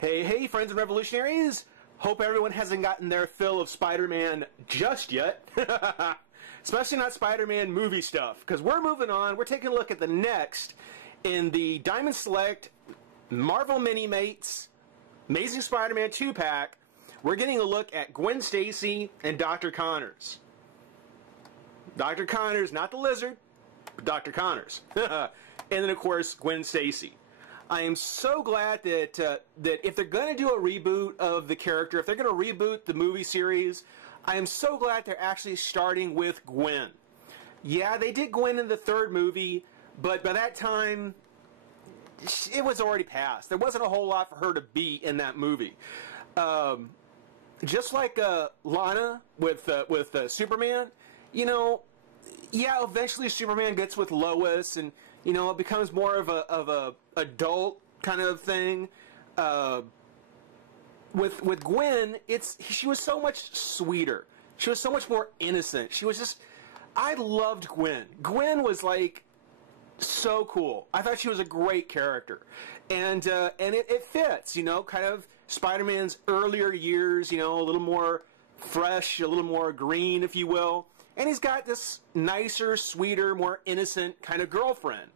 Hey, hey, friends and revolutionaries! Hope everyone hasn't gotten their fill of Spider-Man just yet. Especially not Spider-Man movie stuff, because we're moving on. We're taking a look at the next in the Diamond Select Marvel Mini-Mates Amazing Spider-Man 2-pack. We're getting a look at Gwen Stacy and Dr. Connors. Dr. Connors, not the lizard, but Dr. Connors. And then, of course, Gwen Stacy. I am so glad that that if they're going to do a reboot of the character, if they're going to reboot the movie series, I am so glad they're actually starting with Gwen. Yeah, they did Gwen in the third movie, but by that time, it was already past. There wasn't a whole lot for her to be in that movie. Just like Lana with Superman, you know, yeah, eventually Superman gets with Lois, and you know, it becomes more of a adult kind of thing. With Gwen, she was so much sweeter. She was so much more innocent. She was just, I loved Gwen. Gwen was like so cool. I thought she was a great character, and it fits, you know, kind of Spider-Man's earlier years, you know, a little more fresh, a little more green, if you will. And he's got this nicer, sweeter, more innocent kind of girlfriend.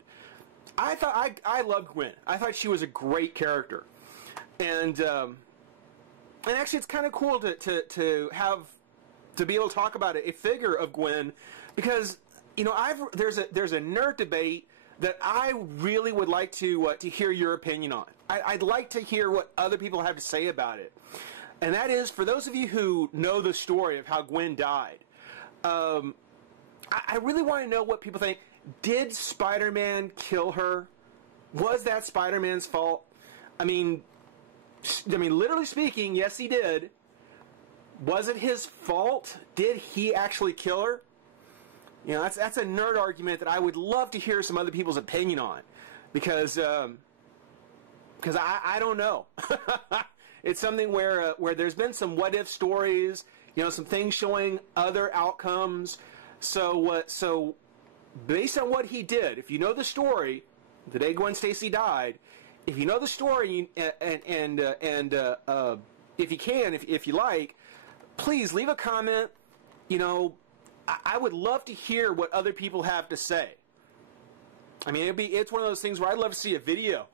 I loved Gwen. I thought she was a great character, and actually, it's kind of cool to be able to talk about a figure of Gwen, because you know there's a nerd debate that I really would like to hear your opinion on. I'd like to hear what other people have to say about it, and that is, for those of you who know the story of how Gwen died. I really want to know what people think. Did Spider-Man kill her? Was that Spider-Man's fault? I mean, literally speaking, yes, he did. Was it his fault? Did he actually kill her? You know, that's a nerd argument that I would love to hear some other people's opinion on, because I don't know. It's something where there's been some what-if stories, you know, some things showing other outcomes. So based on what he did, if you know the story, the day Gwen Stacy died, if you know the story, and if you can, if you like, please leave a comment. You know, I would love to hear what other people have to say. I mean, it's one of those things where I'd love to see a video.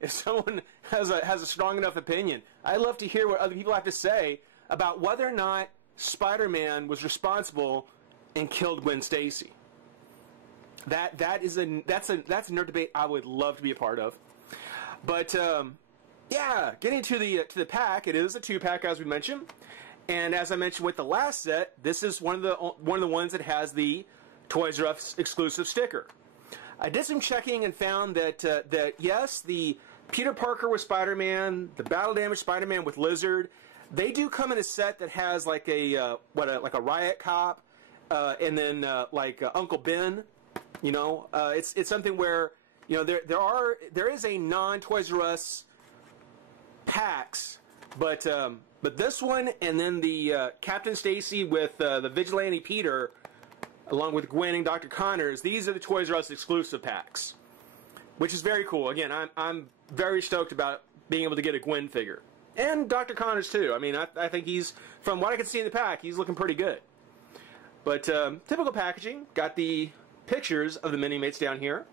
If someone has a strong enough opinion, I'd love to hear what other people have to say about whether or not Spider-Man was responsible and killed Gwen Stacy. That's a nerd debate I would love to be a part of. But yeah, getting to the pack, it is a 2-pack, as we mentioned, and as I mentioned with the last set, this is one of the ones that has the Toys R Us exclusive sticker. I did some checking and found that yes, the Peter Parker with Spider-Man, the Battle Damage Spider-Man with Lizard, they do come in a set that has like a Riot Cop, and then like Uncle Ben. You know, it's something where, you know, there is a non-Toys R Us packs, but this one, and then the Captain Stacy with the Vigilante Peter, along with Gwen and Dr. Connors, these are the Toys R Us exclusive packs, which is very cool. Again, I'm very stoked about being able to get a Gwen figure. And Dr. Connors too. I mean, I think he's, from what I can see in the pack, he's looking pretty good. But typical packaging. Got the pictures of the Mini-Mates down here.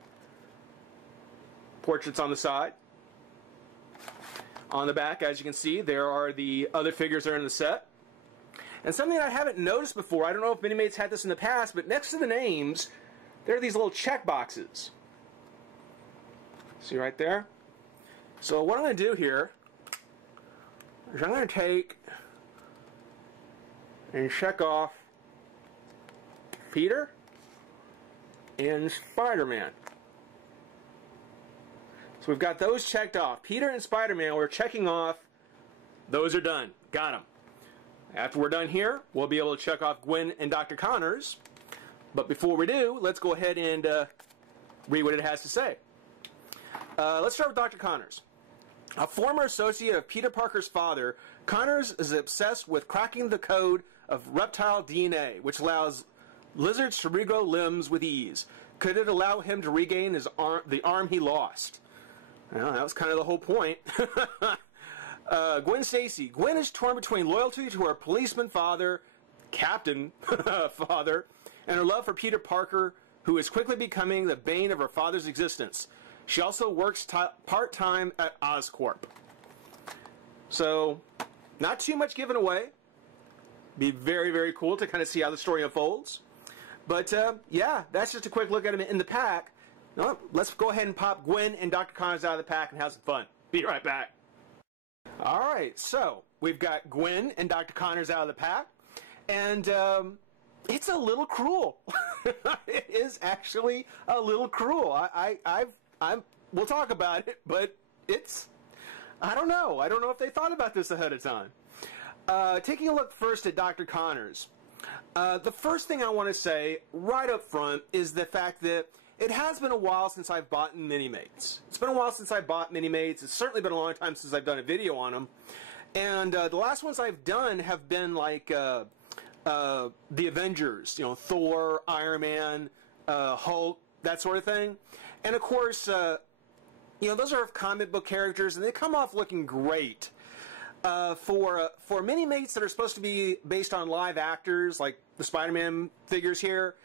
Portraits on the side. On the back, as you can see, there are the other figures that are in the set. And something that I haven't noticed before, I don't know if Mini-Mates had this in the past, but next to the names, there are these little check boxes. See right there? So what I'm going to do here is I'm going to take and check off Peter and Spider-Man. So we've got those checked off. Peter and Spider-Man, we're checking off. Those are done. Got them. After we're done here, we'll be able to check off Gwen and Dr. Connors. But before we do, let's go ahead and read what it has to say. Let's start with Dr. Connors. A former associate of Peter Parker's father, Connors is obsessed with cracking the code of reptile DNA, which allows lizards to regrow limbs with ease. Could it allow him to regain the arm he lost? Well, that was kind of the whole point. Gwen Stacy. Gwen is torn between loyalty to her policeman father, Captain father, and her love for Peter Parker, who is quickly becoming the bane of her father's existence. She also works part-time at Oscorp. So, not too much given away. Be very, very cool to kind of see how the story unfolds. But, yeah, that's just a quick look at them in the pack. Now, let's go ahead and pop Gwen and Dr. Connors out of the pack and have some fun. Be right back. Alright, so we've got Gwen and Dr. Connors out of the pack. And, it's a little cruel. It is actually a little cruel. We'll talk about it, but I don't know. I don't know if they thought about this ahead of time. Taking a look first at Dr. Connors. The first thing I want to say right up front is the fact that it has been a while since I've bought Mini-Mates. It's been a while since I bought Mini-Mates. It's certainly been a long time since I've done a video on them. And the last ones I've done have been like the Avengers, you know, Thor, Iron Man, Hulk, that sort of thing. And of course, you know, those are comic book characters, and they come off looking great. For Mini-Mates that are supposed to be based on live actors, like the Spider-Man figures here,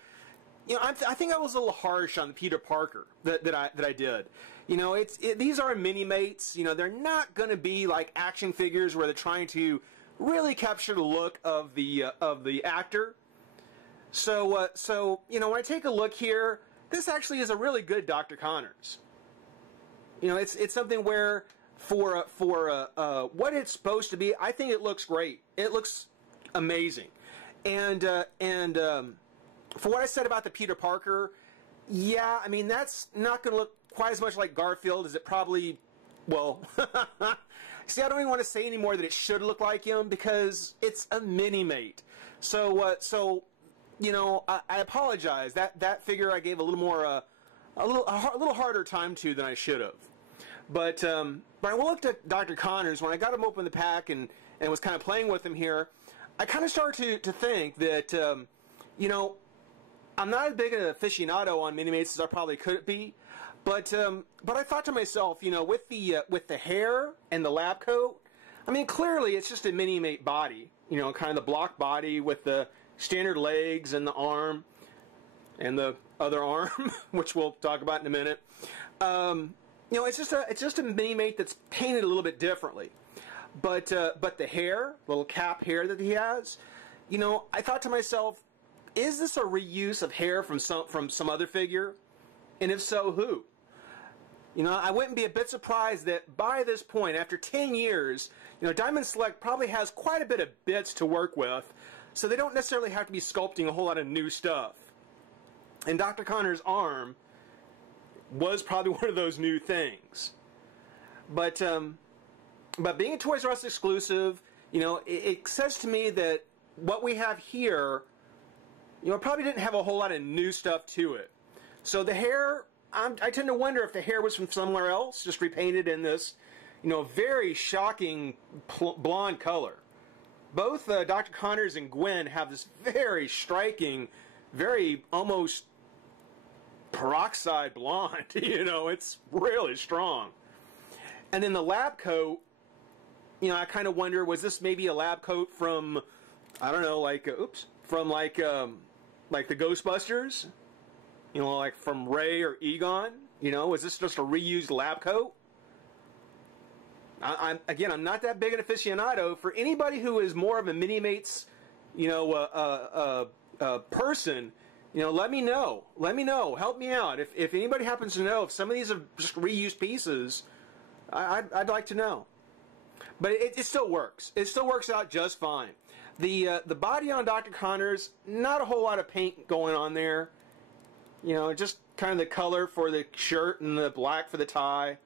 you know, I think I was a little harsh on the Peter Parker that I did. You know, these are Mini-Mates. You know, they're not going to be like action figures where they're trying to really capture the look of the actor. So you know, when I take a look here, this actually is a really good Dr. Connors. You know, it's something where for what it's supposed to be, I think it looks great. It looks amazing, and for what I said about the Peter Parker, yeah, I mean, that's not going to look quite as much like Garfield as it probably, well, see, I don't even want to say anymore that it should look like him because it's a Mini-Mate. So, you know, I apologize. That figure I gave a little more, a little harder time to than I should have. But when I looked at Dr. Connors, when I got him open the pack and was kind of playing with him here, I kind of started to think that, you know, I'm not as big an aficionado on Mini-Mates as I probably could be, but I thought to myself, you know, with the hair and the lab coat, I mean, clearly it's just a Mini-Mate body, you know, kind of the block body with the standard legs and the arm and the other arm, which we'll talk about in a minute. You know, it's just a Mini-Mate that's painted a little bit differently, but the hair, little cap hair that he has, you know, I thought to myself, is this a reuse of hair from some other figure? And if so, who? You know, I wouldn't be a bit surprised that by this point, after 10 years, you know, Diamond Select probably has quite a bit of bits to work with, so they don't necessarily have to be sculpting a whole lot of new stuff. And Dr. Connors' arm was probably one of those new things. But being a Toys R Us exclusive, you know, it says to me that what we have here, you know, it probably didn't have a whole lot of new stuff to it. So the hair, I tend to wonder if the hair was from somewhere else, just repainted in this, you know, very shocking blonde color. Both Dr. Connors and Gwen have this very striking, very almost peroxide blonde. You know, it's really strong. And then the lab coat, you know, I kind of wonder, was this maybe a lab coat from, I don't know, like, from like the Ghostbusters? You know, like from Ray or Egon? You know, is this just a reused lab coat? I'm not that big an aficionado. For anybody who is more of a Mini-Mates, you know, person, you know, let me know. Let me know. Help me out. If anybody happens to know if some of these are just reused pieces, I'd like to know. But it still works. It still works out just fine. The body on Dr. Connors, not a whole lot of paint going on there. You know, just kind of the color for the shirt and the black for the tie.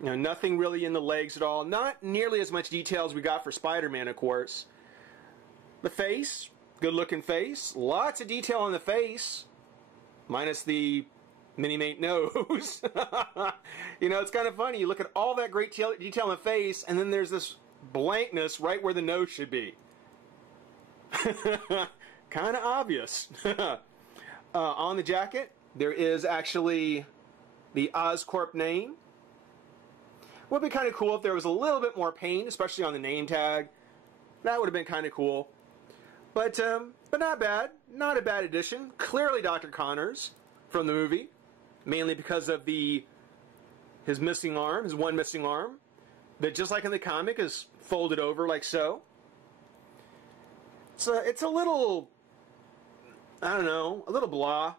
You know, nothing really in the legs at all. Not nearly as much detail as we got for Spider-Man, of course. The face, good looking face. Lots of detail on the face. Minus the Mini-Mate nose. You know, it's kind of funny. You look at all that great detail on the face, and then there's this blankness right where the nose should be. Kind of obvious. On the jacket, there is actually the Oscorp name, Would be kind of cool if there was a little bit more paint, especially on the name tag. That would have been kind of cool. But not bad. Not a bad addition. Clearly Dr. Connors from the movie. Mainly because of his missing arm, his one missing arm. That just like in the comic is folded over like so. So it's a little, I don't know, a little blah.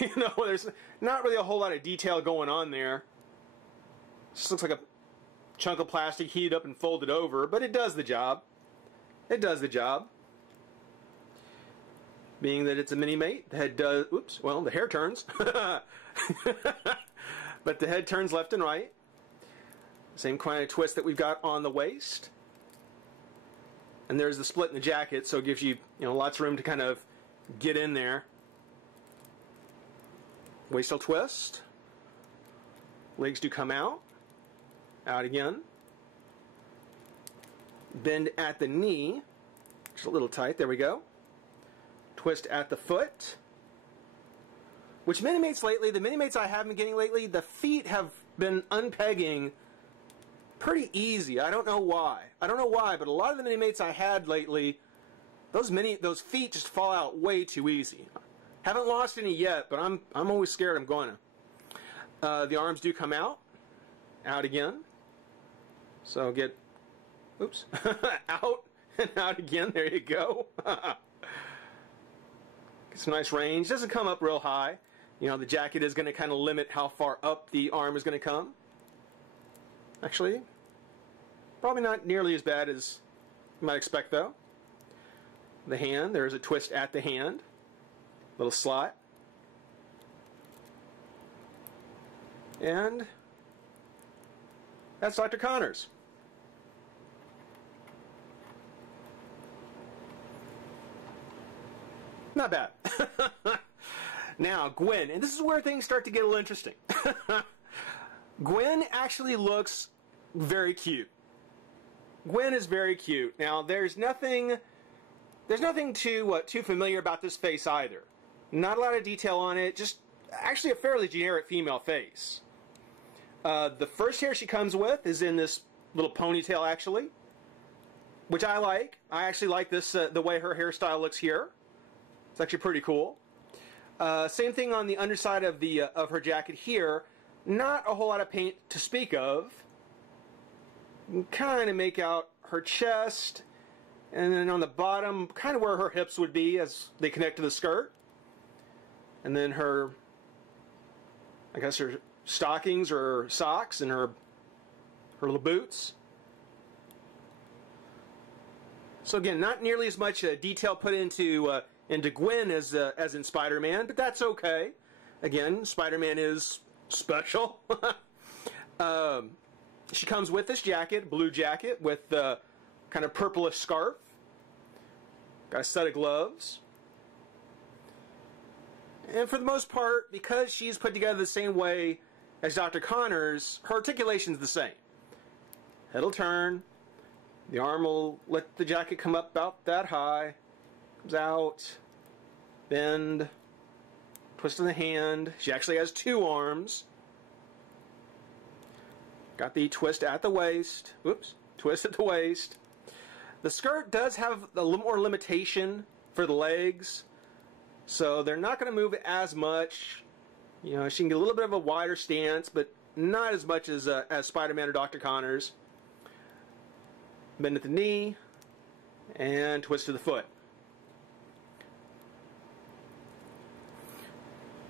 You know, there's not really a whole lot of detail going on there. Just looks like a chunk of plastic heated up and folded over, but it does the job. It does the job. Being that it's a mini-mate, the head does, oops, well, the hair turns. But the head turns left and right. Same kind of twist that we've got on the waist. And there's the split in the jacket, so it gives you, lots of room to kind of get in there. Waistal twist. Legs do come out. Out again. Bend at the knee. Just a little tight. There we go. Twist at the foot. Which mini-mates lately, the mini-mates I have been getting lately, the feet have been unpegging pretty easy. I don't know why. I don't know why, but a lot of the mini-mates I had lately, those feet just fall out way too easy. Haven't lost any yet, but I'm always scared I'm going to. The arms do come out. Out again. So get, oops, out and out again. There you go. Get some nice range. Doesn't come up real high. The jacket is going to kind of limit how far up the arm is going to come. Actually, probably not nearly as bad as you might expect, though. The hand, there's a twist at the hand. Little slot. And that's Dr. Connors. Not bad. Now, Gwen, and this is where things start to get a little interesting. Gwen actually looks very cute. Gwen is very cute. Now, there's nothing too familiar about this face either. Not a lot of detail on it. Just actually a fairly generic female face. The first hair she comes with is in this little ponytail, actually, which I like. I actually like this the way her hairstyle looks here. It's actually pretty cool. Same thing on the underside of her jacket here. Not a whole lot of paint to speak of. Kind of make out her chest, and then on the bottom, kind of where her hips would be as they connect to the skirt. And then her, I guess her stockings or socks and her little boots. So again, not nearly as much detail put into Gwen as in Spider-Man, but that's okay. Again, Spider-Man is special. She comes with this jacket, blue jacket, with the kind of purplish scarf. Got a set of gloves. And for the most part, because she's put together the same way as Dr. Connors, her articulation's the same. Head'll turn. The arm will let the jacket come up about that high. Comes out. Bend. Twist in the hand. She actually has two arms. Got the twist at the waist. Whoops. Twist at the waist. The skirt does have a little more limitation for the legs. So they're not going to move as much. You know, she can get a little bit of a wider stance, but not as much as Spider-Man or Dr. Connors. Bend at the knee. And twist to the foot.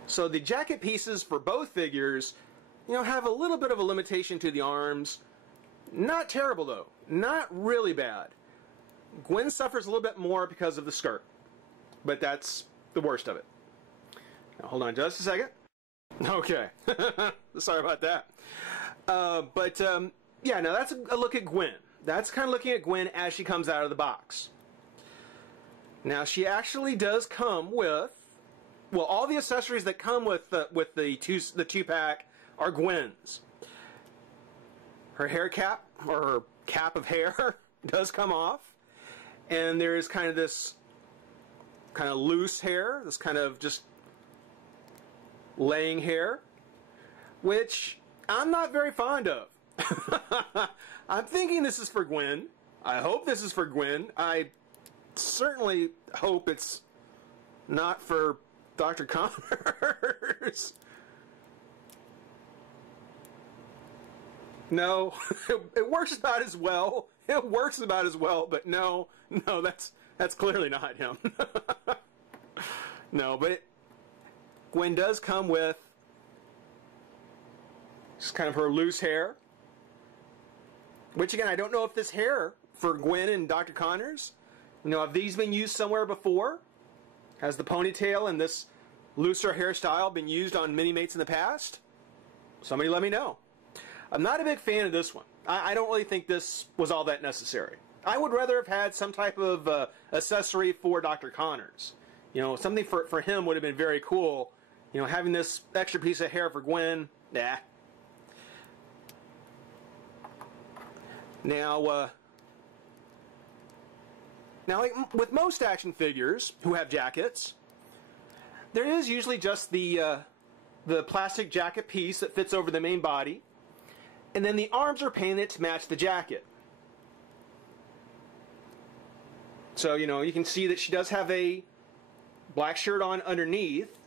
So the jacket pieces for both figures, you know, have a little bit of a limitation to the arms. Not terrible, though. Not really bad. Gwen suffers a little bit more because of the skirt. But that's the worst of it. Now, hold on just a second. Okay. Sorry about that. Yeah, now that's a look at Gwen. That's kind of looking at Gwen as she comes out of the box. Now, she actually does come with, well, all the accessories that come with the two-pack are Gwen's. Her hair cap, or her cap of hair, does come off. And there's kind of this kind of loose hair, this kind of just laying hair, which I'm not very fond of. I'm thinking this is for Gwen. I hope this is for Gwen. I certainly hope it's not for Dr. Connors. No, it works about as well. It works about as well, but no, that's clearly not him. No, but Gwen does come with just kind of her loose hair. Which again, I don't know if this hair for Gwen and Dr. Connors, have these been used somewhere before? Has the ponytail and this looser hairstyle been used on mini-mates in the past? Somebody let me know. I'm not a big fan of this one. I don't really think this was all that necessary. I would rather have had some type of accessory for Dr. Connors. Something for him would have been very cool. Having this extra piece of hair for Gwen, nah. Now, like with most action figures who have jackets, there is usually just the plastic jacket piece that fits over the main body, and then the arms are painted to match the jacket. So, you can see that she does have a black shirt on underneath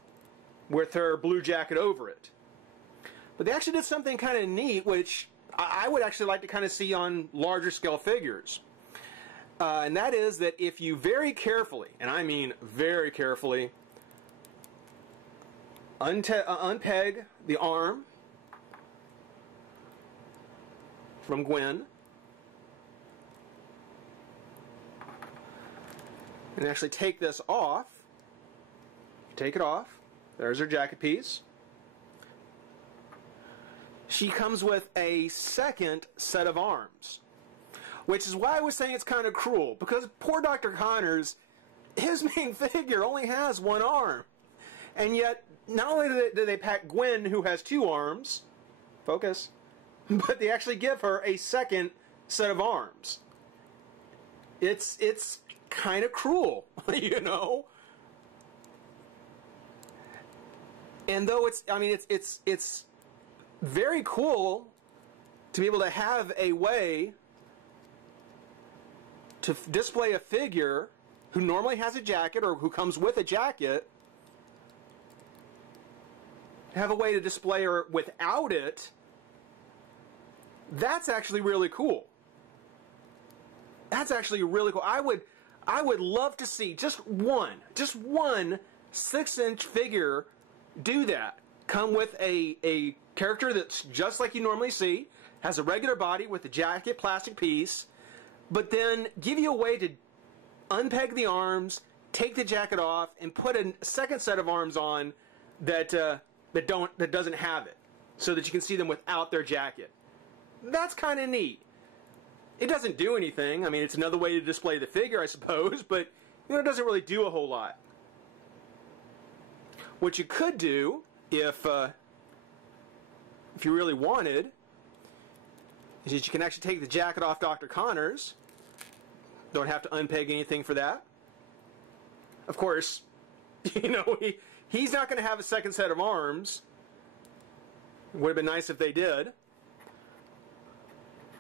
with her blue jacket over it. But they actually did something kind of neat, which I would actually like to kind of see on larger scale figures. And that is that if you very carefully, and I mean very carefully, unpeg the arm from Gwen, and actually take this off, take it off, there's her jacket piece. She comes with a second set of arms, which is why I was saying it's kind of cruel, because poor Dr. Connors, his main figure only has one arm, and yet not only do they pack Gwen, who has two arms, focus, but they actually give her a second set of arms. It's kind of cruel, And though it's very cool to be able to have a way to display a figure who normally has a jacket or who comes with a jacket, have a way to display her without it. That's actually really cool. That's actually really cool. I would love to see just one 6-inch figure do that. Come with a character that's just like you normally see, has a regular body with a jacket plastic piece, but then give you a way to unpeg the arms, take the jacket off, and put a second set of arms on that doesn't have it, so that you can see them without their jacket. That's kind of neat. It doesn't do anything. I mean, it's another way to display the figure, I suppose, but it doesn't really do a whole lot. What you could do, if you really wanted, is that you can actually take the jacket off Dr. Connors. Don't have to unpeg anything for that. Of course, he's not going to have a second set of arms. It would have been nice if they did.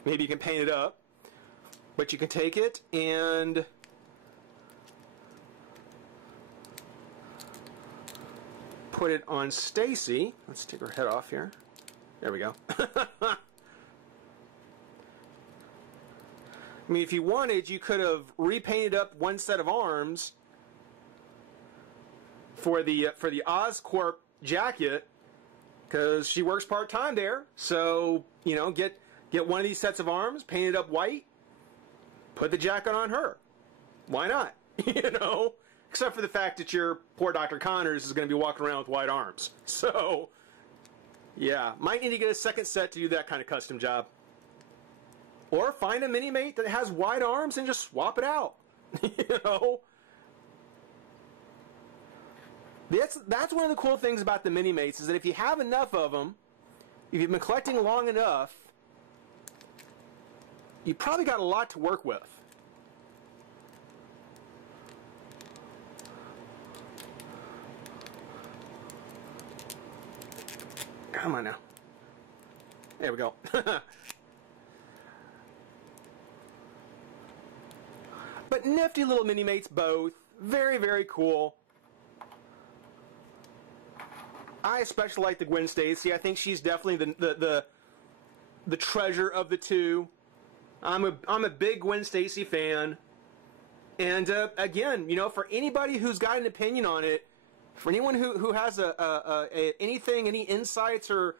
Maybe you can paint it up. But you can take it and put it on Stacy. Let's take her head off here. There we go. I mean, if you wanted, you could have repainted up one set of arms for the Oscorp jacket, because she works part-time there. So, get one of these sets of arms, paint it up white, put the jacket on her. Why not? Except for the fact that your poor Dr. Connors is going to be walking around with white arms. So, yeah, might need to get a second set to do that kind of custom job. Or find a mini-mate that has wide arms and just swap it out. That's one of the cool things about the mini-mates, is that if you have enough of them, if you've been collecting long enough, you probably got a lot to work with. Come on now. There we go. But nifty little mini-mates both. Very, very cool. I especially like the Gwen Stacy. I think she's definitely the treasure of the two. I'm a big Gwen Stacy fan. And again, you know, for anybody who's got an opinion on it, for anyone who has anything, any insights, or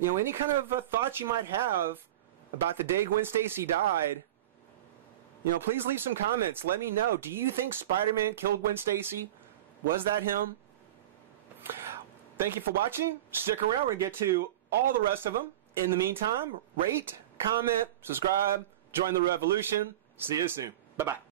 you know, any kind of thoughts you might have about the day Gwen Stacy died, you know, please leave some comments. Let me know. Do you think Spider-Man killed Gwen Stacy? Was that him? Thank you for watching. Stick around. We're going to get to all the rest of them. In the meantime, rate, comment, subscribe, join the revolution. See you soon. Bye-bye.